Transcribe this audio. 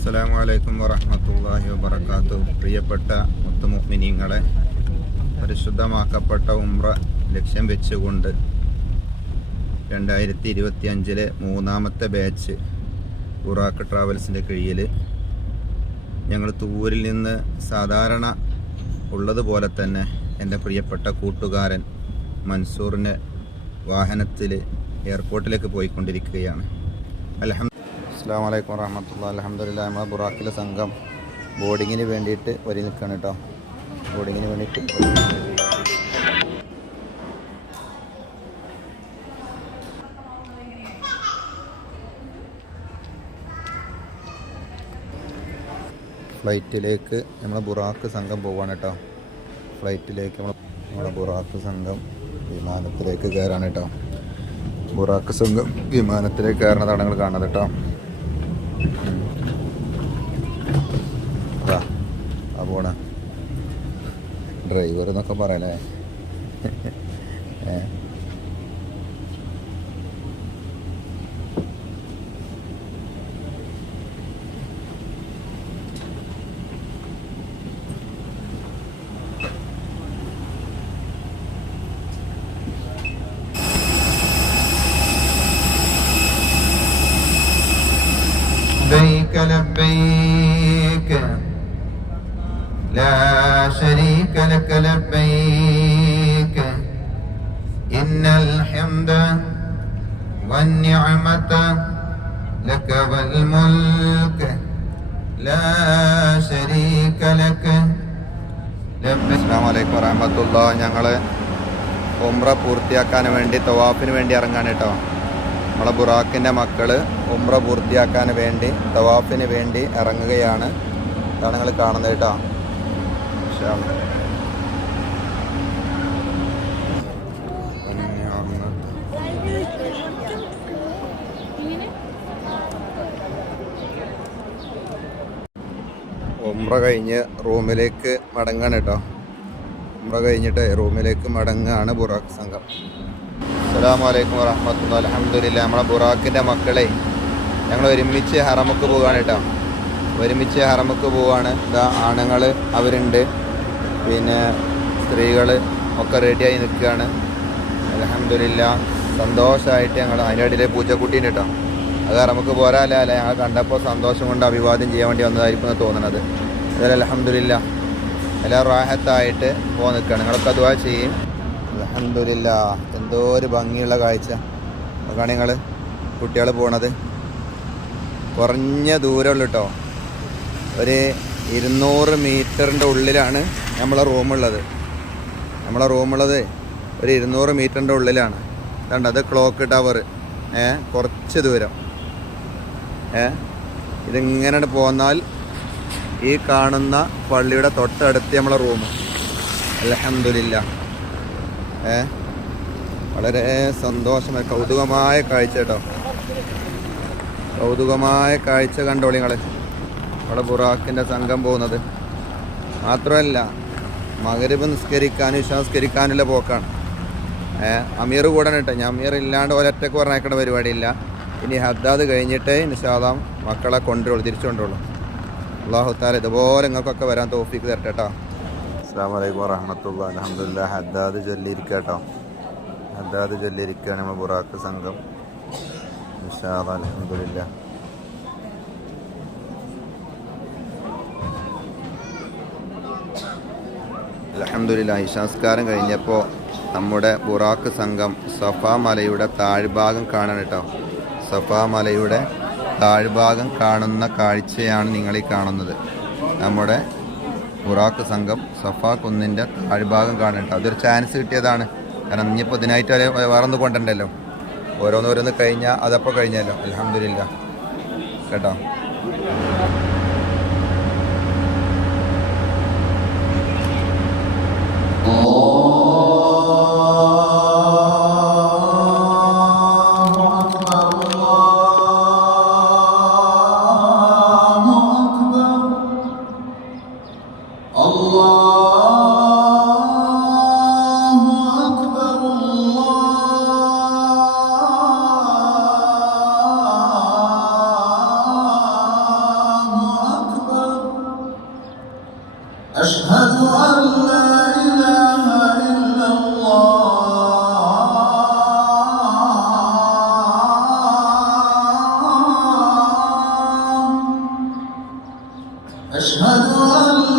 അസ്സലാമു അലൈക്കും വറഹ്മത്തുള്ളാഹി വബറകാതുഹു. പ്രിയപ്പെട്ട മുത്തുമുഅ്മിനീങ്ങളെ, പരിശുദ്ധമാക്കപ്പെട്ട ഉംറ ലക്ഷ്യം വെച്ചുകൊണ്ട് 2025 മൂന്നാമത്തെ ബാച്ച് ബുറാക്ക് ട്രാവൽസിൻ്റെ കീഴിൽ ഞങ്ങൾ തൂരിൽ നിന്ന് സാധാരണ ഉള്ളതുപോലെ തന്നെ എൻ്റെ പ്രിയപ്പെട്ട കൂട്ടുകാരൻ മൻസൂറിൻ്റെ വാഹനത്തിൽ എയർപോർട്ടിലേക്ക് പോയിക്കൊണ്ടിരിക്കുകയാണ്. അസ്സലാമു അലൈക്കും വറഹ്മത്തുള്ളാഹി. അൽഹംദുലില്ലാഹ്. നമ്മൾ ബുറാക്കിലെ സംഘം ബോർഡിങ്ങിന് വേണ്ടിയിട്ട് വരി നിൽക്കുകയാണ് കേട്ടോ. ബോർഡിങ്ങിന് വേണ്ടിയിട്ട് ഫ്ലൈറ്റിലേക്ക് നമ്മൾ ബുറാക്ക് സംഘം പോവുകയാണ് കേട്ടോ. ഫ്ലൈറ്റിലേക്ക് നമ്മളെ ബുറാക്ക് സംഘം വിമാനത്തിലേക്ക് കയറാണ് കേട്ടോ. ബുറാക്ക് സംഘം വിമാനത്തിലേക്ക് കയറുന്നതാണ് നിങ്ങൾ കാണുന്നത് കേട്ടോ. ആ പോണ ഡ്രൈവർ എന്നൊക്കെ പറയലേ. لبيك لبيك لا شريك لك لبيك إن الحمد والنعمة لك والملك لا شريك لك. അസ്സലാമു അലൈക്കും വറഹ്മത്തുള്ളാഹി. ഞങ്ങൾ ഉംറ പൂർത്തിയാക്കാൻ വേണ്ടി തവാഫിന് വേണ്ടി ഇറങ്ങാണ് കേട്ടോ. നമ്മളെ ബുറാക്കിൻ്റെ മക്കൾ ഉംറ പൂർത്തിയാക്കാൻ വേണ്ടി തവാഫിന് വേണ്ടി ഇറങ്ങുകയാണ്. ഇതാണ് നിങ്ങൾ കാണുന്നത് കേട്ടോ. ഉംറ കഴിഞ്ഞ് റൂമിലേക്ക് മടങ്ങാണ് കേട്ടോ. ഉംറ കഴിഞ്ഞിട്ട് റൂമിലേക്ക് മടങ്ങാണ് ബുറാക്ക് സംഘം. അസ്സലാമു അലൈക്കും വറഹ്മത്തുള്ളാഹി. അൽഹംദുലില്ലാഹ്. നമ്മളെ ബുറാക്കിൻ്റെ മക്കളെ ഞങ്ങൾ ഒരുമിച്ച് ഹറമക്ക് പോവുകയാണ് കേട്ടോ. ഒരുമിച്ച് ഹറമക്ക് പോവുകയാണ്. ഇതാ ആണുങ്ങൾ അവരുണ്ട്, പിന്നെ സ്ത്രീകൾ ഒക്കെ റെഡിയായി നിൽക്കുകയാണ്. അൽഹംദുലില്ലാഹ്. സന്തോഷമായിട്ട് ഞങ്ങൾ അതിൻ്റെ ഇടയിൽ പൂച്ചക്കുട്ടീൻ്റെ കേട്ടോ. അത് ഹറമക്ക് പോരാല്ല ഞങ്ങൾ കണ്ടപ്പോൾ സന്തോഷം കൊണ്ട് അഭിവാദ്യം ചെയ്യാൻ വേണ്ടി വന്നതായിരിക്കും എന്ന് തോന്നുന്നത്. അതിൽ അൽഹംദുലില്ലാഹ് എല്ലാം റാഹത്തായിട്ട് പോകാൻ നിൽക്കുകയാണ്. നിങ്ങളൊക്കെ ദുആ ചെയ്യും. അൽഹംദുലില്ലാഹ്. എന്തോ ഒരു ഭംഗിയുള്ള കാഴ്ച നോക്കുകയാണ് നിങ്ങൾ. കുട്ടികൾ പോണത് കുറഞ്ഞ ദൂരമുള്ളൂ കേട്ടോ. ഒരു 200 മീറ്ററിൻ്റെ ഉള്ളിലാണ് നമ്മളെ റൂമുള്ളത്. ഒരു 200 മീറ്ററിൻ്റെ ഉള്ളിലാണ്. അത് ക്ലോക്ക് ടവർ. കുറച്ച് ദൂരം. ഇതിങ്ങനെ പോന്നാൽ ഈ കാണുന്ന പള്ളിയുടെ തൊട്ടടുത്ത് നമ്മളെ റൂം. അൽഹംദുലില്ലാഹ്. വളരെ സന്തോഷമായ കൗതുകമായ കാഴ്ച കേട്ടോ. കൗതുകമായ കാഴ്ച കണ്ടോളി നിങ്ങൾ. അവിടെ ബുറാക്കിൻ്റെ സംഘം പോകുന്നത് മാത്രമല്ല, മഗ്‌രിബ് നിസ്കരിക്കാനും ഇശാ നിസ്കരിക്കാനുള്ള പോക്കാണ്. അമീർ കൂടെ കേട്ടോ. ഞാൻ അമീർ ഇല്ലാണ്ട് ഒരൊറ്റക്ക് പറഞ്ഞേക്കേണ്ട പരിപാടിയില്ല. ഇനി ഹദ്ദാദ് കഴിഞ്ഞിട്ടേ ഇൻഷാ അല്ലാഹ് മക്കളെ തിരിച്ചു കൊണ്ടുള്ളൂ. അല്ലാഹു തആല ഇതുപോലെ നിങ്ങൾക്കൊക്കെ വരാൻ തൗഫീഖ് തരട്ടെ കേട്ടോ. അസ്സലാമു അലൈക്കും വറഹ്മത്തുള്ളാഹി. അൽഹംദുലില്ലാഹ്. ഹദ്ദാദ് ചൊല്ലിയിരിക്കുക കേട്ടോ. ഹദ്ദാദ് ചൊല്ലിയിരിക്കുകയാണ് നമ്മൾ ബുറാക്ക് സംഘം. ഇൻഷാ അല്ലാഹ്. അൽഹംദുലില്ലാഹ്. അൽഹംദുലില്ലാഹ്. ഇശാസ്കാരം കഴിഞ്ഞപ്പോൾ നമ്മുടെ ബുറാക്ക് സംഘം സഫാ മലയുടെ താഴ്ഭാഗം കാണാൻ കേട്ടോ. സഫാ മലയുടെ താഴ്ഭാഗം കാണുന്ന കാഴ്ചയാണ് നിങ്ങളീ കാണുന്നത്. നമ്മുടെ ബുറാക്ക് സംഘം സഫാ കുന്നിൻ്റെ താഴ്ഭാഗം കാണാൻ കേട്ടോ. അതൊരു ചാൻസ് കിട്ടിയതാണ്. കാരണം ഇനിയിപ്പോൾ ഇതിനായിട്ട് വേറൊന്ന് കൊണ്ടുണ്ടല്ലോ. ഓരോന്നോരോന്ന് കഴിഞ്ഞാൽ അതപ്പോൾ കഴിഞ്ഞല്ലോ. അൽഹംദുലില്ലാഹ് കേട്ടോ. أشهد أن لا إله إلا الله أشهد أن